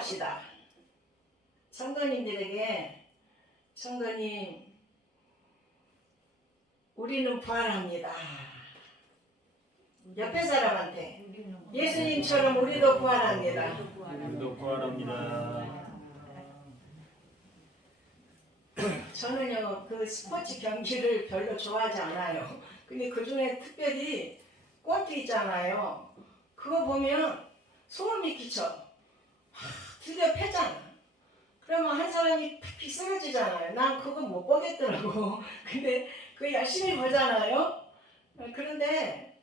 합시다. 성도님들에게 성도님 우리는 부활합니다. 옆에 사람한테 예수님처럼 우리도 부활합니다. 우리도 부활합니다. 저는요 그 스포츠 경기를 별로 좋아하지 않아요. 근데 그 중에 특별히 골프 있잖아요. 그거 보면 소름이 끼쳐. 드디어 패잖아. 그러면 한 사람이 픽픽 쓰러지잖아요. 난 그거 못 보겠더라고. 근데 그 열심히 보잖아요. 그런데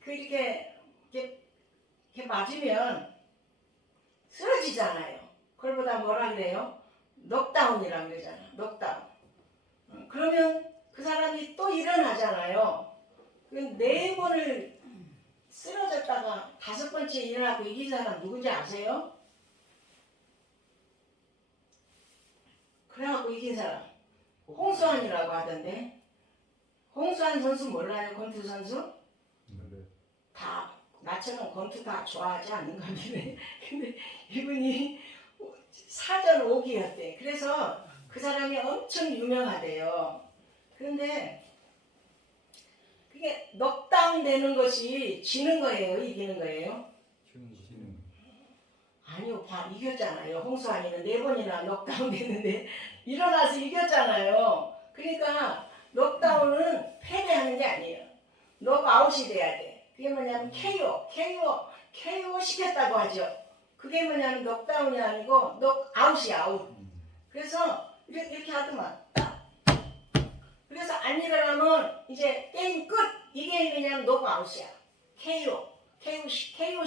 그 이렇게 맞으면 쓰러지잖아요. 그걸보다 뭐라 그래요? 녹다운이라고 그러잖아. 녹다운. 그러면 그 사람이 또 일어나잖아요. 네 번을 쓰러졌다가 다섯 번째 일어나고 이긴 사람 누군지 아세요? 그래갖고 이긴 사람 홍수환이라고 하던데. 홍수환 선수 몰라요? 권투 선수? 다 나처럼 권투 다 좋아하지 않는가 보네. 근데 이분이 사전 5기였대. 그래서 그 사람이 엄청 유명하대요. 그런데 그게 넉다운 되는 것이 지는 거예요? 이기는 거예요? 아니요. 이겼잖아요. 홍수환이는 4번이나 넉다운 됐는데 일어나서 이겼잖아요. 그러니까 넉다운은 패배하는 게 아니에요. 넉아웃이 돼야 돼. 그게 뭐냐면 KO 시켰다고 하죠. 그게 뭐냐면 넉다운이 아니고 넉아웃이 아웃. 그래서 이렇게 하더만 딱. 그래서 안 일어나면 이제 게임 끝. 이게 그냥 넉아웃이야. KO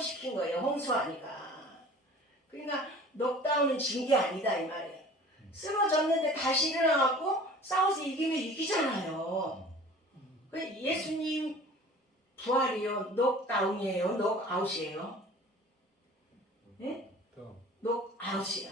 시킨 거예요. 홍수하니까. 그러니까 넉다운은 진 게 아니다 이 말이에요. 쓰러졌는데 다시 일어나갖고 싸워서 이기면 이기잖아요. 예수님 부활이요. 넉다운이에요. 넉아웃이에요. 네? 넉아웃이야.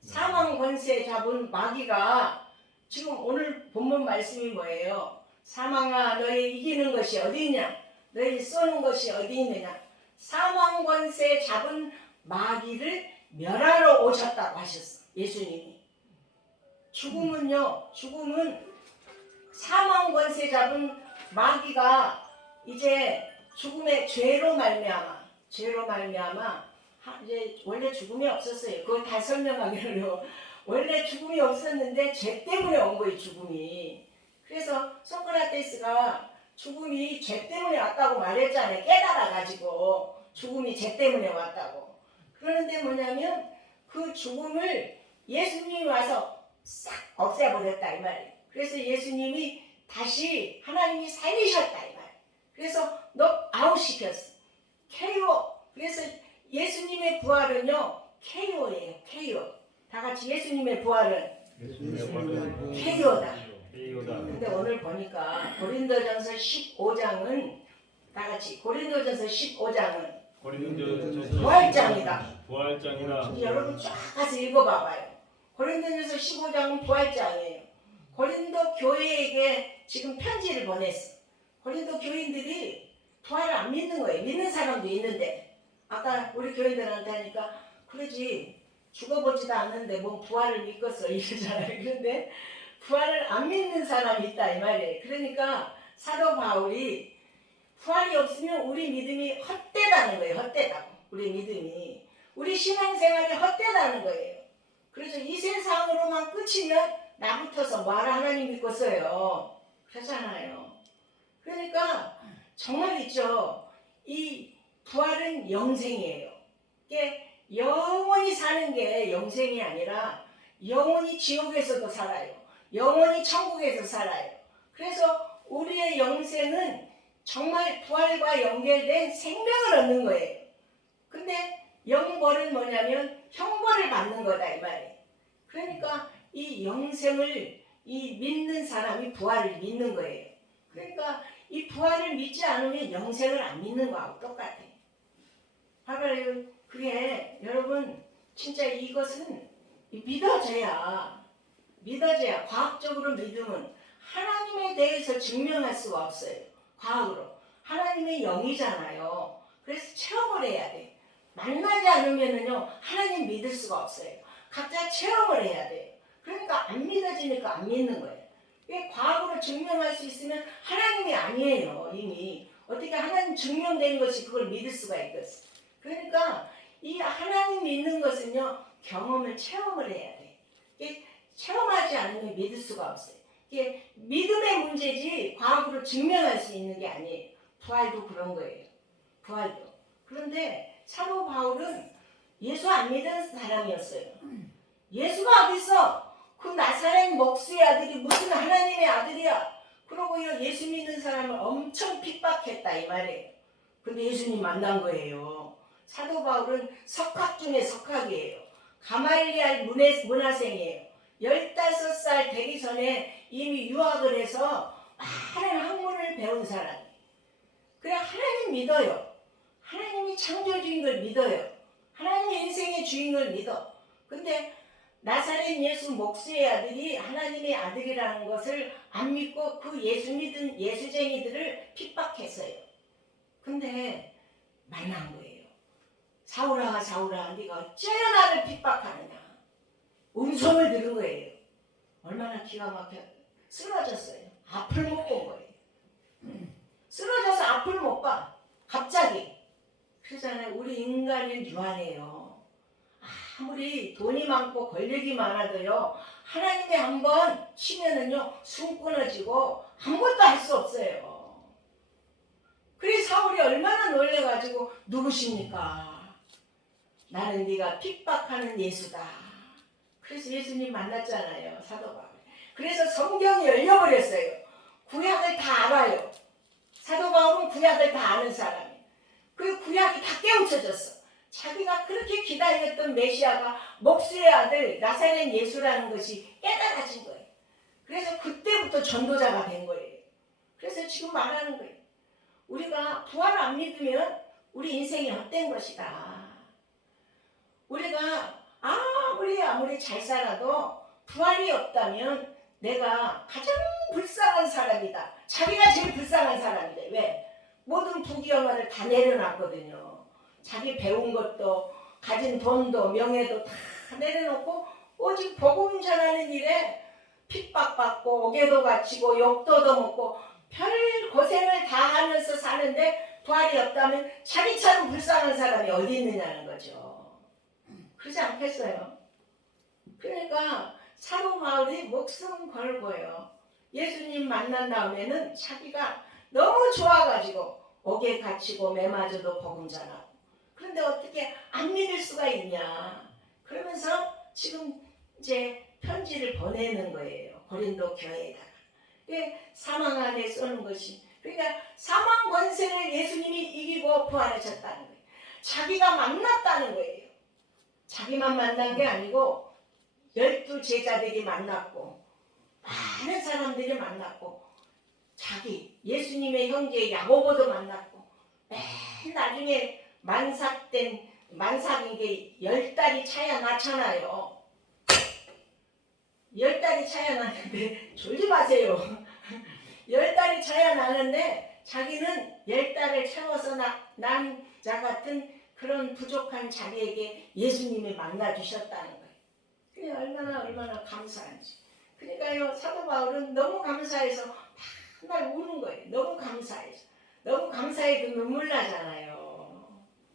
사망 권세 잡은 마귀가 지금 오늘 본문 말씀이 뭐예요? 사망아 너희 이기는 것이 어디 있냐? 너희 쏘는 것이 어디 있느냐? 사망 권세 잡은 마귀를 멸하러 오셨다고 하셨어. 예수님이. 죽음은요. 죽음은 사망 권세 잡은 마귀가 이제 죽음의 죄로 말미암아 이제 원래 죽음이 없었어요. 그걸 다 설명하기로. 원래 죽음이 없었는데 죄 때문에 온 거예요. 죽음이. 그래서 소크라테스가 죽음이 죄 때문에 왔다고 말했잖아요. 깨달아가지고 죽음이 죄 때문에 왔다고. 그런데 뭐냐면 그 죽음을 예수님이 와서 싹 없애버렸다 이 말이에요. 그래서 예수님이 다시 하나님이 살리셨다 이 말이에요. 그래서 넉아웃 시켰어. KO. 그래서 예수님의 부활은요 KO예요. KO. 다 같이 예수님의 부활은 KO다. 근데 오늘 보니까 고린도전서 15장은 다 같이 고린도전서 15장은 부활장이다. 여러분 쫙 가서 읽어봐봐요. 고린도전서 15장은 부활장이에요. 고린도 교회에게 지금 편지를 보냈어. 고린도 교인들이 부활을 안 믿는 거예요. 믿는 사람도 있는데 아까 우리 교인들한테 하니까 그러지 죽어보지도 않는데 뭐 부활을 믿겠어 이러잖아요. 그런데 부활을 안 믿는 사람이 있다 이 말이에요. 그러니까 사도 바울이 부활이 없으면 우리 믿음이 헛되다는 거예요. 헛되다고. 우리 믿음이. 우리 신앙생활이 헛되다는 거예요. 그래서 이 세상으로만 끝이면 나부터서 뭐하러 하나님 믿겠어요. 그러잖아요. 그러니까 정말 있죠. 이 부활은 영생이에요. 이게 영원히 사는 게 영생이 아니라 영원히 지옥에서도 살아요. 영원히 천국에서 살아요. 그래서 우리의 영생은 정말 부활과 연결된 생명을 얻는 거예요. 근데 영벌은 뭐냐면 형벌을 받는 거다 이 말이에요. 그러니까 이 영생을 이 믿는 사람이 부활을 믿는 거예요. 그러니까 이 부활을 믿지 않으면 영생을 안 믿는 거하고 똑같아요. 봐봐요. 그게 여러분 진짜 이것은 믿어져야 과학적으로 믿으면 하나님에 대해서 증명할 수가 없어요. 과학으로. 하나님의 영이잖아요. 그래서 체험을 해야 돼. 만나지 않으면은요 하나님 믿을 수가 없어요. 각자 체험을 해야 돼요. 그러니까 안 믿어지니까 안 믿는 거예요. 이게 과학으로 증명할 수 있으면 하나님이 아니에요. 이미 어떻게 하나님 증명된 것이 그걸 믿을 수가 있겠어. 그러니까 이 하나님 믿는 것은요 경험을 체험을 해야 돼. 이게 체험하지 않으면 믿을 수가 없어요. 이게 믿음의 문제지 과학으로 증명할 수 있는 게 아니에요. 부활도 그런 거예요. 부활도. 그런데 사도 바울은 예수 안 믿은 사람이었어요. 예수가 어딨어? 그 나사렛 목수의 아들이 무슨 하나님의 아들이야? 그러고요 예수 믿는 사람을 엄청 핍박했다 이 말이에요. 근데 예수님 만난 거예요. 사도 바울은 석학 중에 석학이에요. 가말리알 문화생이에요. 15살 되기 전에 이미 유학을 해서 많은 학문을 배운 사람. 그래 하나님 믿어요. 하나님이 창조주인 걸 믿어요. 하나님의 인생의 주인 걸 믿어. 근데 나사렛 예수 목수의 아들이 하나님의 아들이라는 것을 안 믿고 그 예수 믿은 예수쟁이들을 핍박했어요. 근데 만난 거예요. 사울아 사울아 네가 어째나 나를 핍박하느냐. 음성을 들은 거예요. 얼마나 기가 막혀. 쓰러졌어요. 앞을 못 본 거예요. 쓰러져서 앞을 못 봐. 갑자기. 그러잖아요. 우리 인간은 유한해요. 아무리 돈이 많고 권력이 많아도요. 하나님이 한번 치면은요. 숨 끊어지고 아무것도 할 수 없어요. 그래 사울이 얼마나 놀래가지고 누구십니까? 나는 네가 핍박하는 예수다. 그래서 예수님 만났잖아요. 사도 바울. 그래서 성경이 열려버렸어요. 구약을 다 알아요. 사도 바울은 구약을 다 아는 사람이에요. 그 구약이 다 깨우쳐졌어. 자기가 그렇게 기다렸던 메시아가 목수의 아들 나사렛 예수라는 것이 깨달아진 거예요. 그래서 그때부터 전도자가 된 거예요. 그래서 지금 말하는 거예요. 우리가 부활 안 믿으면 우리 인생이 헛된 것이다. 우리가 아무리 잘 살아도 부활이 없다면 내가 가장 불쌍한 사람이다. 자기가 제일 불쌍한 사람이다. 왜? 모든 부귀영화를 다 내려놨거든요. 자기 배운 것도 가진 돈도 명예도 다 내려놓고 오직 복음 전하는 일에 핍박받고 옥에도 갇히고 욕도 얻어먹고 별 고생을 다 하면서 사는데 부활이 없다면 자기처럼 불쌍한 사람이 어디 있느냐는 거죠. 그렇지 않겠어요? 그러니까 사도 바울이 목숨 걸고요. 예수님 만난 다음에는 자기가 너무 좋아가지고 옥에 갇히고 매 맞아도 복음 전하고. 그런데 어떻게 안 믿을 수가 있냐. 그러면서 지금 이제 편지를 보내는 거예요. 고린도 교회에다가. 사망 안에 쏘는 것이. 그러니까 사망 권세를 예수님이 이기고 부활하셨다는 거예요. 자기가 만났다는 거예요. 자기만 만난 게 아니고 12 제자들이 만났고 많은 사람들이 만났고 자기 예수님의 형제 야고보도 만났고 맨 나중에 만삭인 게 10달이 차야 나잖아요. 10달이 차야 나는데 졸지 마세요. 10달이 차야 나는데 자기는 10달을 채워서 남자 같은 그런 부족한 자기에게 예수님이 만나주셨다는 거예요. 그게 얼마나 감사한지. 그러니까요 사도 바울은 너무 감사해서 맨날 우는 거예요. 너무 감사해서. 너무 감사해도 눈물 나잖아요.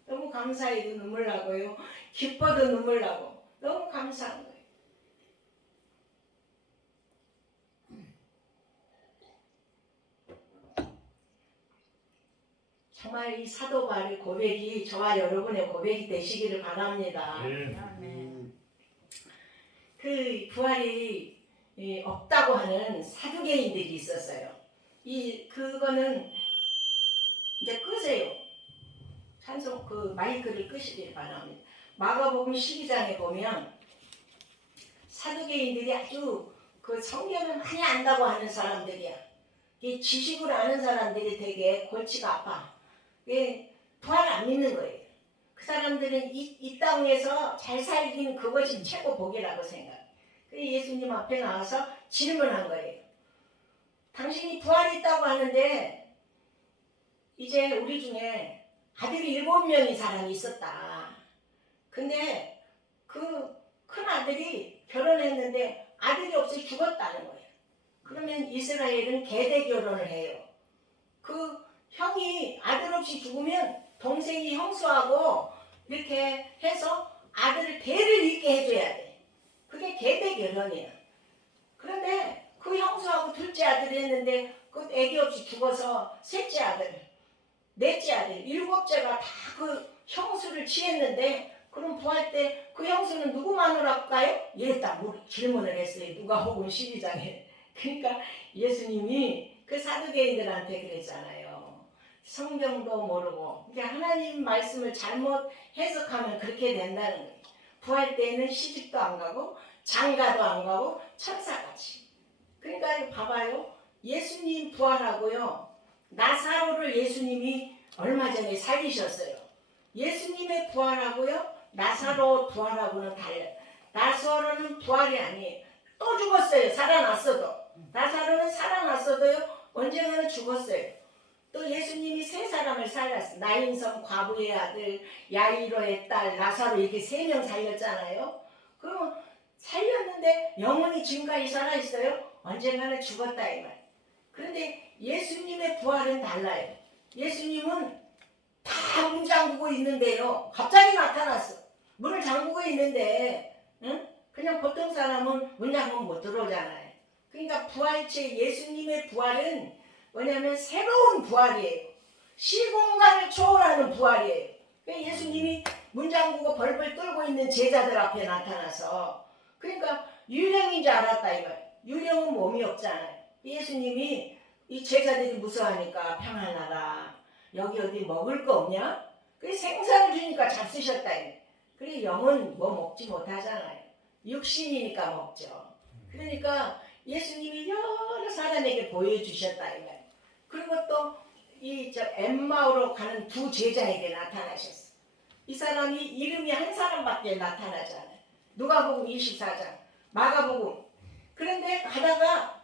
너무 감사해도 눈물 나고요. 기뻐도 눈물 나고 너무 감사한 거예요. 정말 이 사도 바울의 고백이 저와 여러분의 고백이 되시기를 바랍니다. 그 부활이 없다고 하는 사두개인들이 있었어요. 그거는 이제 끄세요. 찬송 그 마이크를 끄시길 바랍니다. 마가복음 12장에 보면 사두개인들이 아주 그 성경을 많이 안다고 하는 사람들이야. 이 지식을 아는 사람들이 되게 골치가 아파. 부활 안 믿는 거예요. 그 사람들은 이 땅에서 잘 살긴 그것이 최고 복이라고 생각해요. 그래서 예수님 앞에 나와서 질문한 거예요. 당신이 부활이 있다고 하는데 이제 우리 중에 아들이 7명의 사람이 있었다. 근데 그 큰 아들이 결혼했는데 아들이 없어 죽었다는 거예요. 그러면 이스라엘은 계대 결혼을 해요. 그 형이 아들 없이 죽으면 동생이 형수하고 이렇게 해서 아들을 대를 잇게 해줘야 돼. 그게 계대 결혼이야. 그런데 그 형수하고 둘째 아들이 했는데 그 애기 없이 죽어서 셋째 아들, 넷째 아들, 일곱째가 다 그 형수를 취했는데 그럼 부활 때 그 형수는 누구 마누라일까요? 이랬다 질문을 했어요. 누가복음 12장에. 그러니까 예수님이 그 사두개인들한테 그랬잖아요. 성경도 모르고 그러니까 하나님 말씀을 잘못 해석하면 그렇게 된다는 거예요. 부활 때는 시집도 안 가고 장가도 안 가고 천사같이. 그러니까 봐봐요. 예수님 부활하고요. 나사로를 예수님이 얼마 전에 살리셨어요. 예수님의 부활하고요. 나사로 부활하고는 달라요. 나사로는 부활이 아니에요. 또 죽었어요. 살아났어도. 나사로는 살아났어도요. 언젠가는 죽었어요. 또 예수님이 세 사람을 살렸어요. 나인성 과부의 아들, 야이로의 딸, 나사로 이렇게 3명 살렸잖아요. 그러면 살렸는데 영혼이 지금까지 살아있어요? 언젠가는 죽었다 이 말. 그런데 예수님의 부활은 달라요. 예수님은 다 문 잠그고 있는데요. 갑자기 나타났어. 문을 잠그고 있는데 응? 그냥 보통 사람은 문 잠그면 못 들어오잖아요. 그러니까 부활체 예수님의 부활은 뭐냐면 새로운 부활이에요. 시공간을 초월하는 부활이에요. 그러니까 예수님이 문 잠그고 벌벌 떨고 있는 제자들 앞에 나타나서 그러니까 유령인 줄 알았다 이 말. 유령은 몸이 없잖아요. 예수님이 이 제자들이 무서워하니까 평안하라. 여기 어디 먹을 거 없냐? 그래 생선을 주니까 잡수셨다. 그래 영은 뭐 먹지 못하잖아요. 육신이니까 먹죠. 그러니까 예수님이 여러 사람에게 보여주셨다 이 말. 그리고 또 이 엠마오로 가는 두 제자에게 나타나셨어. 이 사람이 이름이 한 사람밖에 나타나잖아요. 누가복음 24장, 마가복음. 그런데 가다가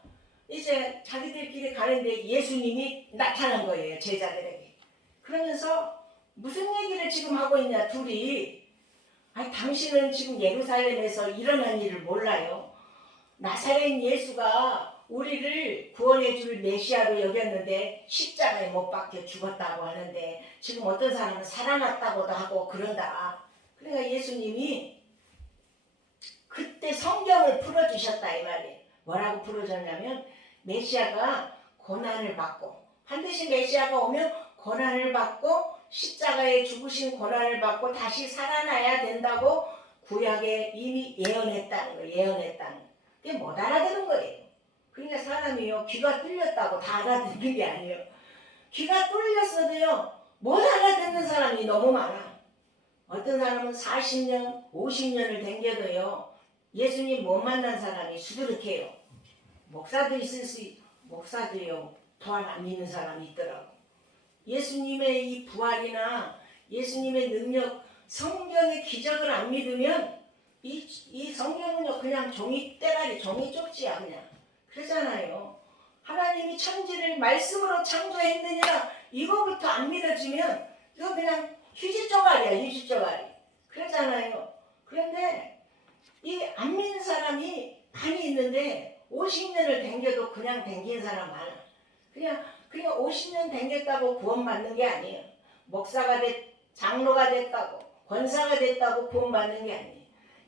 이제 자기들끼리 가는데 예수님이 나타난 거예요. 제자들에게. 그러면서 무슨 얘기를 지금 하고 있냐 둘이. 아니 당신은 지금 예루살렘에서 일어난 일을 몰라요. 나사렛 예수가 우리를 구원해 줄 메시아로 여겼는데 십자가에 못 박혀 죽었다고 하는데 지금 어떤 사람은 살아났다고도 하고 그런다. 그러니까 예수님이 그때 성경을 풀어주셨다 이 말이에요. 뭐라고 풀어줬냐면 메시아가 고난을 받고 반드시 메시아가 오면 고난을 받고 십자가에 죽으신 고난을 받고 다시 살아나야 된다고 구약에 이미 예언했다는 거예요. 예언했다는 거예요. 그게 못 알아듣는 거예요. 그러니까 사람이요 귀가 뚫렸다고 다 알아듣는 게 아니에요. 귀가 뚫렸어도요 못 알아듣는 사람이 너무 많아. 어떤 사람은 40년, 50년을 댕겨도요 예수님 못 만난 사람이 수두룩해요. 목사도 있을 수 목사도요 부활 안 믿는 사람이 있더라고. 예수님의 이 부활이나 예수님의 능력, 성경의 기적을 안 믿으면 이 성경은요 그냥 종이 때라리, 종이 쪽지야 그냥. 그러잖아요. 하나님이 천지를 말씀으로 창조했느니라 이거부터 안 믿어지면 이거 그냥 휴지 쪼가리야 휴지 쪼가리. 그러잖아요. 그런데 이 안 믿는 사람이 많이 있는데 50년을 댕겨도 그냥 댕긴 사람 많아. 그냥 50년 댕겼다고 구원받는 게 아니에요. 목사가 장로가 됐다고 권사가 됐다고 구원받는 게 아니에요.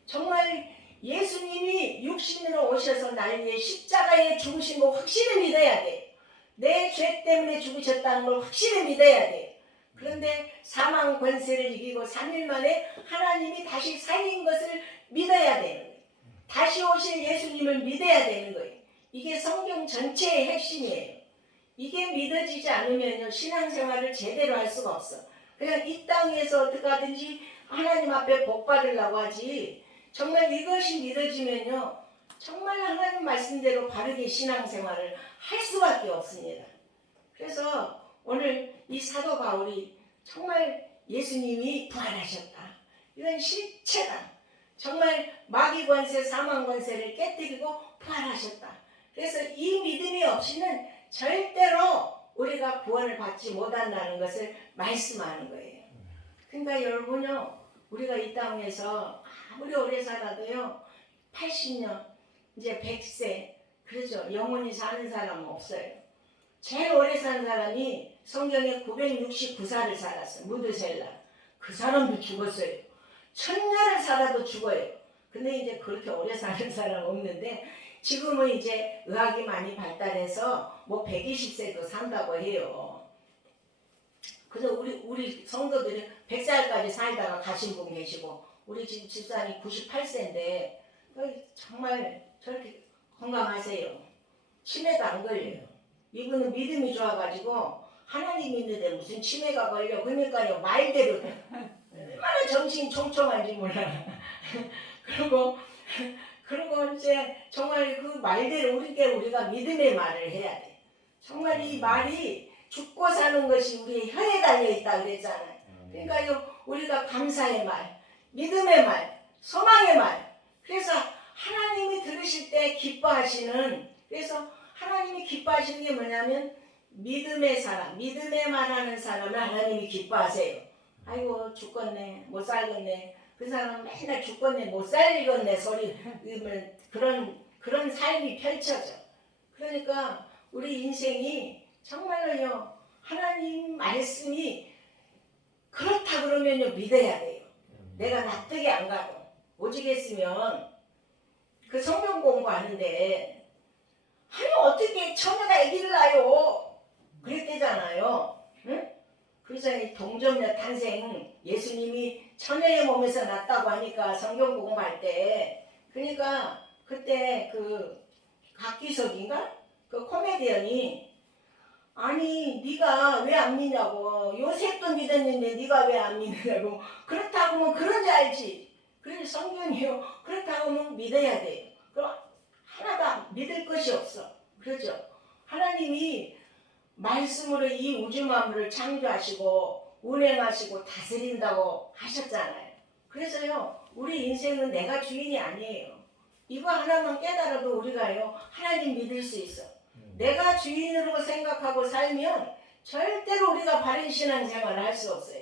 정말 예수님이 육신으로 오셔서 날 위해 십자가에 죽으신 거 확실히 믿어야 돼. 내 죄 때문에 죽으셨다는 걸 확실히 믿어야 돼. 그런데 사망 권세를 이기고 3일 만에 하나님이 다시 살린 것을 믿어야 되는 거예요. 다시 오실 예수님을 믿어야 되는 거예요. 이게 성경 전체의 핵심이에요. 이게 믿어지지 않으면요 신앙생활을 제대로 할 수가 없어. 그냥 이 땅에서 어떻게 하든지 하나님 앞에 복 받으려고 하지. 정말 이것이 믿어지면요 정말 하나님 말씀대로 바르게 신앙생활을 할 수밖에 없습니다. 그래서 오늘 이 사도 바울이 정말 예수님이 부활하셨다. 이건 실체다. 정말 마귀 권세, 사망 권세를 깨뜨리고 부활하셨다. 그래서 이 믿음이 없이는 절대로 우리가 구원을 받지 못한다는 것을 말씀하는 거예요. 그러니까 여러분요 우리가 이 땅에서 아무리 오래 살아도요 80년 이제 100세 그러죠. 영원히 사는 사람은 없어요. 제일 오래 산 사람이 성경에 969살을 살았어요. 무드셀라. 그 사람도 죽었어요. 1000년을 살아도 죽어요. 근데 이제 그렇게 오래 사는 사람 없는데 지금은 이제 의학이 많이 발달해서 뭐 120세도 산다고 해요. 그래서 우리 성도들이 100살까지 살다가 가신 분 계시고 우리 지금 집사람이 98세인데 정말 저렇게 건강하세요. 치매도 안 걸려요. 이분은 믿음이 좋아가지고 하나님 있는데 무슨 치매가 걸려. 그러니까요 말대로 얼마나 정신이 총총한지 몰라. 그리고 이제 정말 그 말대로 우리가 믿음의 말을 해야 돼. 정말 이 말이 죽고 사는 것이 우리의 혀에 달려 있다 그랬잖아요. 그러니까요 우리가 감사의 말, 믿음의 말, 소망의 말. 그래서 하나님이 들으실 때 기뻐하시는, 그래서 하나님이 기뻐하시는 게 뭐냐면 믿음의 사람, 믿음의 말하는 사람을 하나님이 기뻐하세요. 아이고 죽겠네, 못 살겠네. 그 사람은 맨날 죽겠네, 못 살겠네 소리 그런 삶이 펼쳐져. 그러니까 우리 인생이 정말로요 하나님 말씀이 그렇다 그러면요 믿어야 돼요. 내가 납득이 안 가도 오직 했으면 그 성경 공부하는데 아니 어떻게 처녀가 아기를 낳아요 그랬대잖아요. 응? 그래서 동정녀 탄생 예수님이 처녀의 몸에서 났다고 하니까 성경 공부할 때 그러니까 그때 그 각기석인가 그 코미디언이 아니 네가 왜 안 믿냐고 요셉도 믿었는데 네가 왜 안 믿느냐고 그렇다고 하면 그런 줄 알지. 그래서 성경이요 그렇다고 하면 믿어야 돼요. 그럼 하나도 믿을 것이 없어. 그렇죠. 하나님이 말씀으로 이 우주 만물을 창조하시고 운행하시고 다스린다고 하셨잖아요. 그래서요 우리 인생은 내가 주인이 아니에요. 이거 하나만 깨달아도 우리가요 하나님 믿을 수 있어. 내가 주인으로 생각하고 살면 절대로 우리가 바른 신앙생활을 할 수 없어요.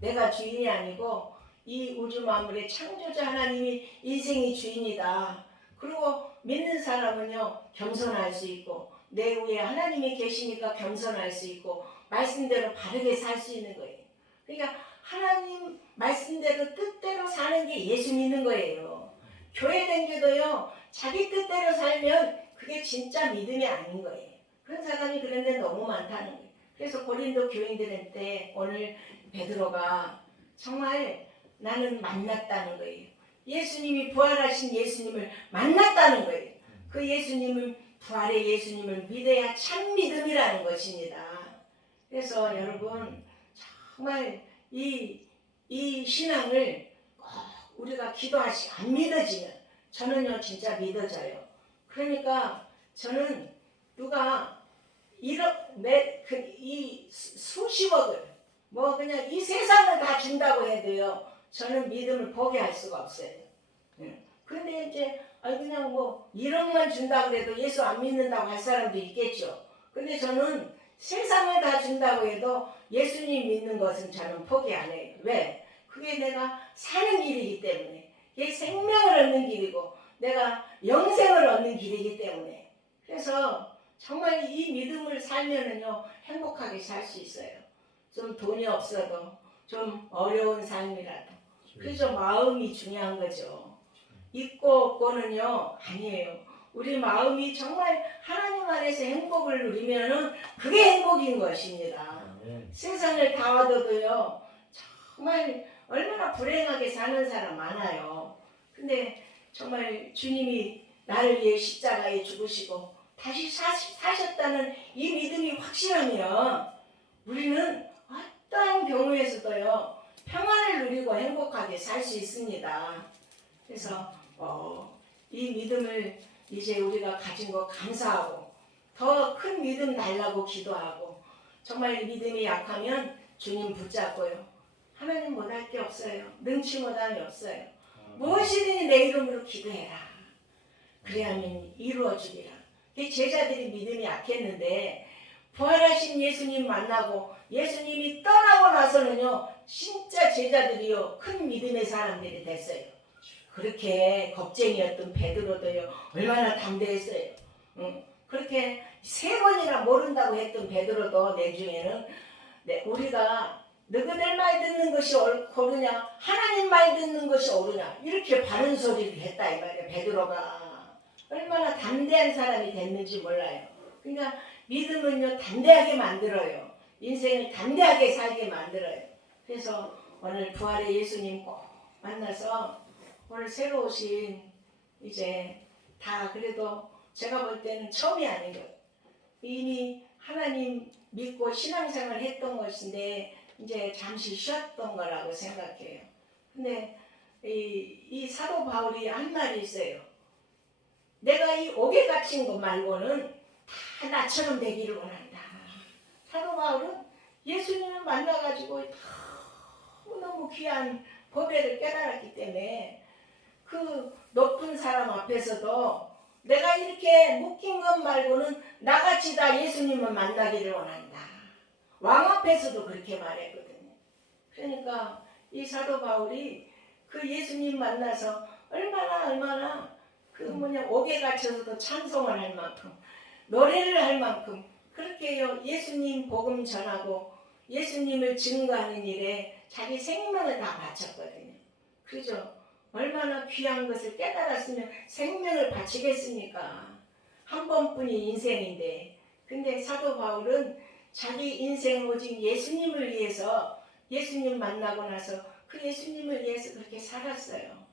내가 주인이 아니고 이 우주 만물의 창조자 하나님이 인생이 주인이다. 그리고 믿는 사람은요 겸손할 수 있고 내 위에 하나님이 계시니까 겸손할 수 있고 말씀대로 바르게 살 수 있는 거예요. 그러니까 하나님 말씀대로 뜻대로 사는 게 예수 믿는 거예요. 교회 댕겨도요 자기 뜻대로 살면 그게 진짜 믿음이 아닌 거예요. 그런 사람이 그런데 너무 많다는 거예요. 그래서 고린도 교인들한테 오늘 베드로가 정말 나는 만났다는 거예요. 예수님이 부활하신 예수님을 만났다는 거예요. 그 예수님을 부활의 예수님을 믿어야 참 믿음이라는 것입니다. 그래서 여러분 정말 이 신앙을 꼭 우리가 기도하시 안 믿어지면 저는요 진짜 믿어져요. 그러니까 저는 누가 이 수십억을 뭐 그냥 이 세상을 다 준다고 해도요 저는 믿음을 포기할 수가 없어요. 그런데 이제 그냥 뭐 1억만 준다고 해도 예수 안 믿는다고 할 사람도 있겠죠. 근데 저는 세상을 다 준다고 해도 예수님 믿는 것은 저는 포기 안 해요. 왜? 그게 내가 사는 길이기 때문에. 그게 생명을 얻는 길이고 내가 영생을 얻는 길이기 때문에. 그래서 정말 이 믿음을 살면은요 행복하게 살 수 있어요. 좀 돈이 없어도 좀 어려운 삶이라도. 그래서 마음이 중요한 거죠. 있고 없고는요 아니에요. 우리 마음이 정말 하나님 안에서 행복을 누리면은 그게 행복인 것입니다. 세상을 다 얻어도요 정말 얼마나 불행하게 사는 사람 많아요. 근데 정말 주님이 나를 위해 십자가에 죽으시고 다시 사셨다는 이 믿음이 확실하면 우리는 어떠한 경우에서도요 평안을 누리고 행복하게 살 수 있습니다. 그래서 이 믿음을 이제 우리가 가진 거 감사하고 더 큰 믿음 달라고 기도하고 정말 믿음이 약하면 주님 붙잡고요. 하나님 못할 게 없어요. 능치 못함이 없어요. 무엇이든지 내 이름으로 기도해라. 그래야만 이루어지리라. 제자들이 믿음이 약했는데 부활하신 예수님 만나고 예수님이 떠나고 나서는요 진짜 제자들이요 큰 믿음의 사람들이 됐어요. 그렇게 겁쟁이였던 베드로도요 얼마나 담대했어요. 그렇게 3번이나 모른다고 했던 베드로도 내중에는 우리가 너희들 말 듣는 것이 옳으냐 하나님 말 듣는 것이 옳으냐 이렇게 바른 소리를 했다 이 말이에요. 베드로가 얼마나 담대한 사람이 됐는지 몰라요. 그러니까 믿음은요 담대하게 만들어요. 인생을 담대하게 살게 만들어요. 그래서 오늘 부활의 예수님 꼭 만나서 오늘 새로 오신 이제 다 그래도 제가 볼 때는 처음이 아닌 거예요. 이미 하나님 믿고 신앙생활 했던 것인데 이제 잠시 쉬었던 거라고 생각해요. 근데 이 사도 바울이 한 말이 있어요. 내가 이 옥에 갇힌 것 말고는 다 나처럼 되기를 원한다. 사도 바울은 예수님을 만나가지고 너무 귀한 법회를 깨달았기 때문에 그 높은 사람 앞에서도 내가 이렇게 묶인 것 말고는 나같이 다 예수님을 만나기를 원한다. 왕 앞에서도 그렇게 말했거든요. 그러니까 이 사도 바울이 그 예수님 만나서 얼마나 옥에 갇혀서도 찬송을 할 만큼 노래를 할 만큼 그렇게요 예수님 복음 전하고 예수님을 증거하는 일에 자기 생명을 다 바쳤거든요. 그죠? 얼마나 귀한 것을 깨달았으면 생명을 바치겠습니까? 한 번뿐인 인생인데. 근데 사도 바울은 자기 인생 오직 예수님을 위해서 예수님 만나고 나서 그 예수님을 위해서 그렇게 살았어요.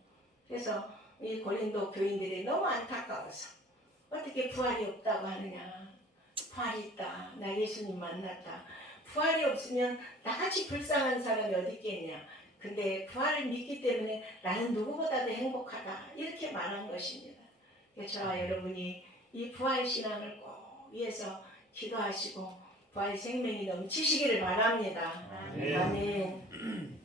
그래서 이 고린도 교인들이 너무 안타까워서 어떻게 부활이 없다고 하느냐. 부활이 있다. 나 예수님 만났다. 부활이 없으면 나같이 불쌍한 사람이 어디 있겠냐. 근데 부활을 믿기 때문에 나는 누구보다도 행복하다. 이렇게 말한 것입니다. 저와 여러분이 이 부활 신앙을 꼭 위해서 기도하시고 부활 생명이 넘치시기를 바랍니다. 아멘.